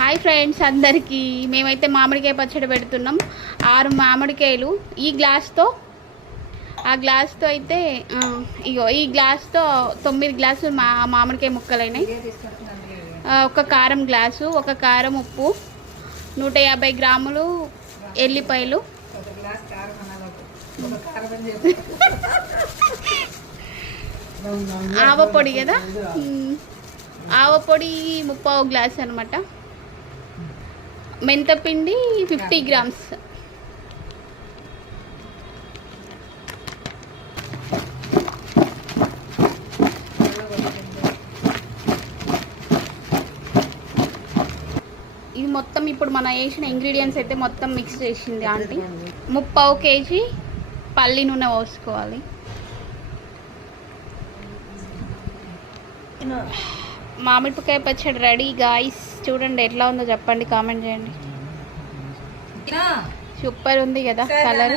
Hi friends అందరికీ. మేమైతే మామిడికాయ పచ్చడి పెడుతున్నాం. 6 మామిడికాయలు ఈ గ్లాస్తో, ఆ గ్లాస్తో అయితే ఇగో ఈ గ్లాస్తో 9 గ్లాసులు మామిడికాయ ముక్కలైనాయి. ఒక కారం గ్లాసు, ఒక కారం ఉప్పు, 150 గ్రాములు ఎల్లిపాయలు, ఆవపొడి కదా, ఆవపొడి 30 గ్లాస్ అనమాట, మెంతపిండి 50 గ్రామ్స్, ఇది మొత్తం ఇప్పుడు మనం వేసిన ఇంగ్రీడియంట్స్ అయితే మొత్తం మిక్స్ చేసింది ఆంటీ. 30 కేజీ పల్లి నూనె పోసుకోవాలి. మామిడికాయ పచ్చడి రెడీ గాయ్స్. చూడండి ఎట్లా ఉందో చెప్పండి, కామెంట్ చేయండి. సూపర్ ఉంది కదా కలర్.